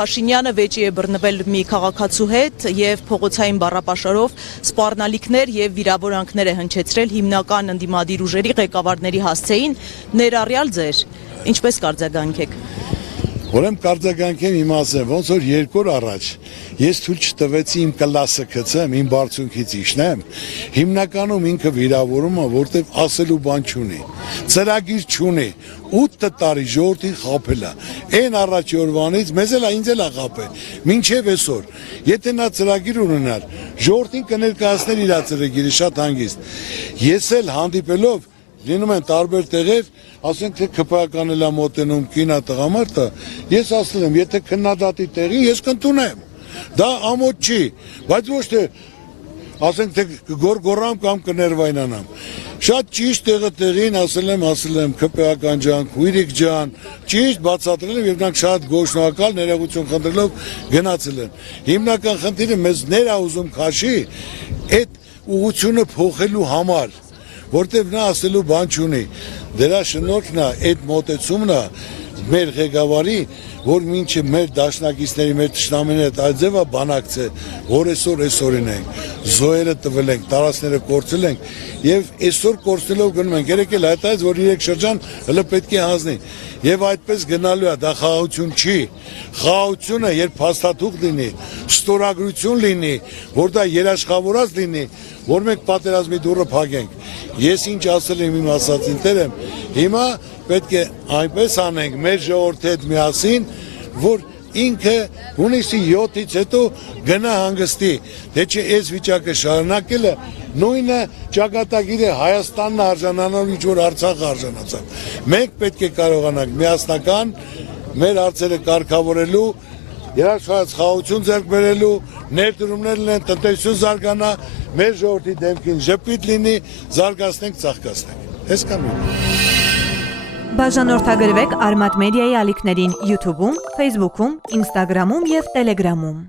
Փաշինյանը վեճի է բռնվել մի քաղաքացու հետ եւ փողոցային բառապաշարով սպառնալիքներ եւ վիրավորանքներ է հնչեցրել հիմնական ընդդիմադիր ուժերի ղեկավարների հասցեին, ներառյալ ձեր։ Ինչպես կարձագանքեք։ Ուրեմն կարձագանքեմ իմ ասեմ, ոնց որ 2 օր առաջ ես թույլ չտվեցի իմ կլասը գցեմ, իմ բարձունքից իջնեմ, հիմնականում ինքը վիրավորում է, որտեվ ասելու բան չունի, ծրագիր չունի, 8 տարի ժողովրդին խաբել է, այն առաջի օրվանից մեզ էլ ինձ էլ է խաբել, մինչև այսօր, եթե նա ծրագիր ունենար, ժողովրդին կներկայացներ իր ծրագիրը շատ հանգիստ, ես էլ հանդիպելով լինում են տարբեր տեղեր, ասենք թե ԿՊԱ-ական էլ մոտենում կինա տղամարդը, ես ասել եմ, եթե քննադատի տեղի, ես կընդունեմ, դա ամոթ չի, բայց ոչ թե ասենք թե գորգորամ կամ կներվայնանամ, շատ ճիշտ տեղը տեղին ասել եմ ԿՊԱ-ական ջան, քույրիկ ջան, ճիշտ բացատրել եմ եւ նրանք շատ գոհշնորհակալ ներողություն խնդրելով գնացել են, հիմնական խնդիրը մեզ ներ ուզում քաշի այդ ուղղությունը փոխելու համար, որտեվ նա ասելու բան չունի, դրա շնորհքն է, այդ մոտեցումն է մեր ղեկավարի, որ մինչև մեր դաշնակիցների, մեր թշնամիների հետ այդ ձևը բանակցե, որ այսօրին ենք, զոհերը տվել ենք, տարածքները կորցրել ենք եւ այսօր կորցնելով գնում ենք, երեք էլ հայտարարեց, որ 3 շրջան հələ պետք է հանձնի եւ այդպես գնալու է, դա խաղաղություն չի, խաղաղությունը երբ փաստաթուղթ լինի, ստորագրություն լինի, որ դա երաշխավորած լինի, որ մենք պատերազմի դուռը փակենք, ես ինչ ասել եմ իմ ասածին տերեմ, հիմա պետք է այնպես անենք մեր ժողովրդի հետ միասին, որ ինքը հունիսի 7-ից հետո գնա հանգստի, թե չէ այս վիճակը շարունակելը նույնը ճակատագիրը Հայաստանն արժանանալու ինչ որ Արցախը արժանացավ։ Մենք պետք է կարողանանք միասնական մեր հարցերը կարգավորելու, երաշխավորած խաղաղություն ձեռք բերելու, ներդրումներ լինեն, տնտեսություն զարգանա, մեր ժողովրդի դեմքին ժպիտ լինի, զարգացնենք, ծաղկացնենք։ Այսքան։ Բաժանորդագրվեք Արմատ մեդիայի ալիքներին YouTube-ում, Facebook-ում, Instagram-ում եւ Telegram-ում։